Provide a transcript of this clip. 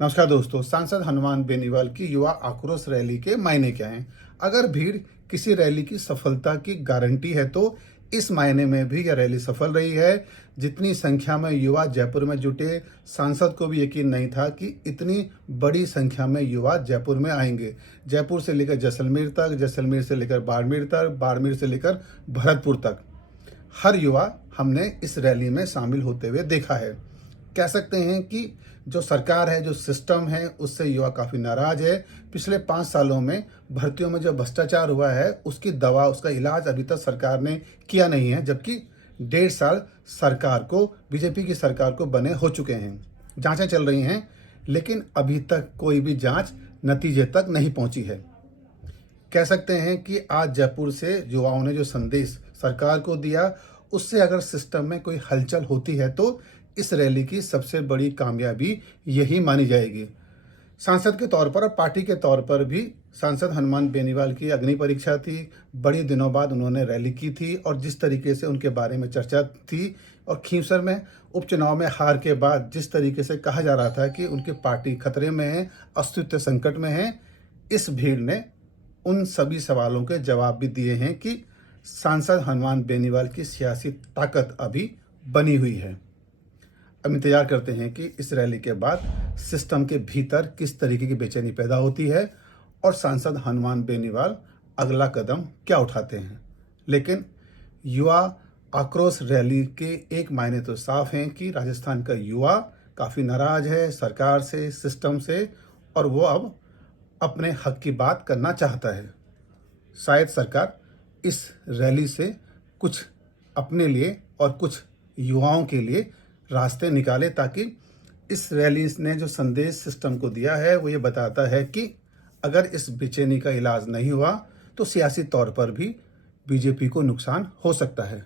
नमस्कार दोस्तों, सांसद हनुमान बेनीवाल की युवा आक्रोश रैली के मायने क्या हैं? अगर भीड़ किसी रैली की सफलता की गारंटी है तो इस मायने में भी यह रैली सफल रही है। जितनी संख्या में युवा जयपुर में जुटे, सांसद को भी यकीन नहीं था कि इतनी बड़ी संख्या में युवा जयपुर में आएंगे। जयपुर से लेकर जैसलमेर तक, जैसलमेर से लेकर बाड़मेर तक, बाड़मेर से लेकर भरतपुर तक हर युवा हमने इस रैली में शामिल होते हुए देखा है। कह सकते हैं कि जो सरकार है, जो सिस्टम है, उससे युवा काफ़ी नाराज़ है। पिछले 5 सालों में भर्तियों में जो भ्रष्टाचार हुआ है, उसकी दवा, उसका इलाज अभी तक सरकार ने किया नहीं है, जबकि 1.5 साल सरकार को, बीजेपी की सरकार को बने हो चुके हैं। जांचें चल रही हैं, लेकिन अभी तक कोई भी जांच नतीजे तक नहीं पहुंची है। कह सकते हैं कि आज जयपुर से युवाओं ने जो संदेश सरकार को दिया, उससे अगर सिस्टम में कोई हलचल होती है तो इस रैली की सबसे बड़ी कामयाबी यही मानी जाएगी। सांसद के तौर पर और पार्टी के तौर पर भी सांसद हनुमान बेनीवाल की अग्नि परीक्षा थी। बड़ी दिनों बाद उन्होंने रैली की थी और जिस तरीके से उनके बारे में चर्चा थी और खींवसर में उपचुनाव में हार के बाद जिस तरीके से कहा जा रहा था कि उनकी पार्टी खतरे में है, अस्तित्व संकट में है, इस भीड़ ने उन सभी सवालों के जवाब भी दिए हैं कि सांसद हनुमान बेनीवाल की सियासी ताकत अभी बनी हुई है। अब इंतजार करते हैं कि इस रैली के बाद सिस्टम के भीतर किस तरीके की बेचैनी पैदा होती है और सांसद हनुमान बेनीवाल अगला कदम क्या उठाते हैं। लेकिन युवा आक्रोश रैली के एक मायने तो साफ हैं कि राजस्थान का युवा काफ़ी नाराज है सरकार से, सिस्टम से, और वो अब अपने हक की बात करना चाहता है। शायद सरकार इस रैली से कुछ अपने लिए और कुछ युवाओं के लिए रास्ते निकाले, ताकि इस रैली ने जो संदेश सिस्टम को दिया है वो ये बताता है कि अगर इस बेचैनी का इलाज नहीं हुआ तो सियासी तौर पर भी बीजेपी को नुकसान हो सकता है।